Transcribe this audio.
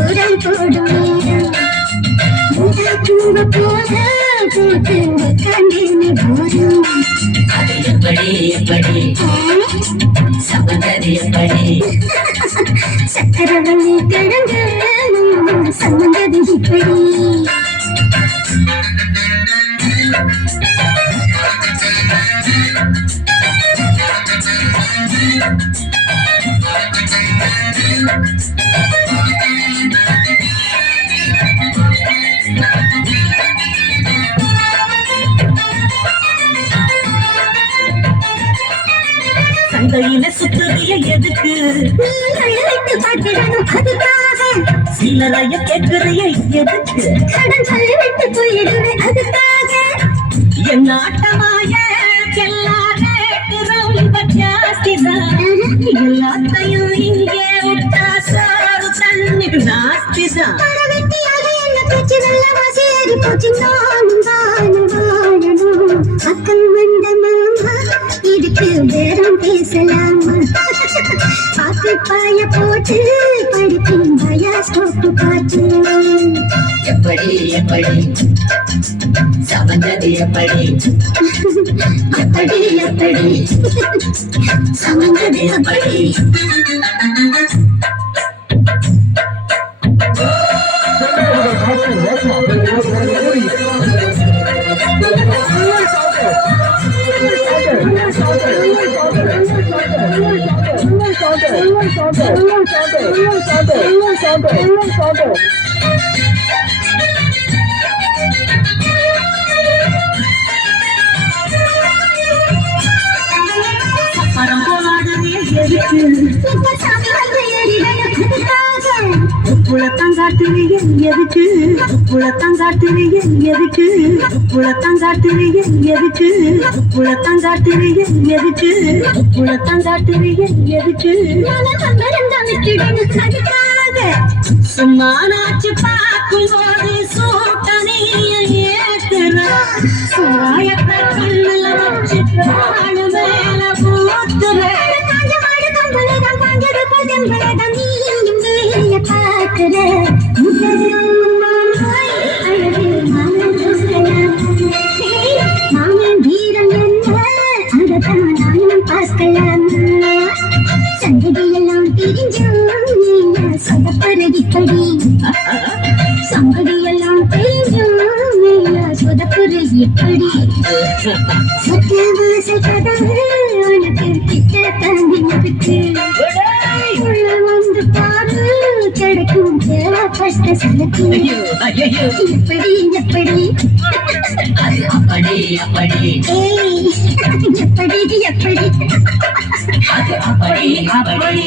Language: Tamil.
ஊரல் போடும் நேரம் தூங்க போல போட்டு கண்டினி அது எப்படி எப்படி சமந்தது எப்படி சக்கரவள்ளி கிழங்கு இப்படி சந்தையில சுத்துறிய எதுக்கு? சிலரைய கேட்கிறிய எதுக்கு? கடன் சொல்லிவிட்டு போயிடுவேன் அதுக்காக. என் ஆட்டமாய ரொம்ப ஜாஸ்திதான் எல்லாத்தையும் இங்கே விட்டா சாறு தண்ணி நாஸ்திதான் பரவெட்டியாக என்ன பேச்சு நல்ல வாசி ஏறி போச்சு நானும் வாழும் வாழணும். அக்கம் பேசலாமா பாக்கு பாய போட்டு படிக்கும் பயாஸ்கோப்பு பாட்டு எப்படி எப்படி சமந்தது எப்படி எப்படி எப்படி? சமந்தது எப்படி? பரம் போனாடுறிய எதுக்கு இப்ப சாமி வந்து ஏறிடணும் அதுக்காக புலத்தங்காட்டுறிய எதுக்கு புலத்தங்காட்டுறிய எதுக்கு புலத்தங்காட்டுறிய எதுக்கு புலத்தங்காட்டுறிய எதுக்கு புலத்தங்காட்டுறிய எதுக்கு சும்மா நாச்சு பார்க்கும் போது சூட்டணியை ஏத்துற சுவாயத்தை சங்கதியெல்லாம் தெரிஞ்சும் சொதப்பறதிப்படி சங்கதியெல்லாம் தெரிஞ்சும் சொதப்புற எப்படி? சத்தியவாசல் கதவு உனக்கு கிட்ட தந்தினதுக்கு உள்ள சலுக்கு ஐயோ எப்படி எப்படி அப்படி அப்படி. எப்படி எப்படி அப்படி அப்படி.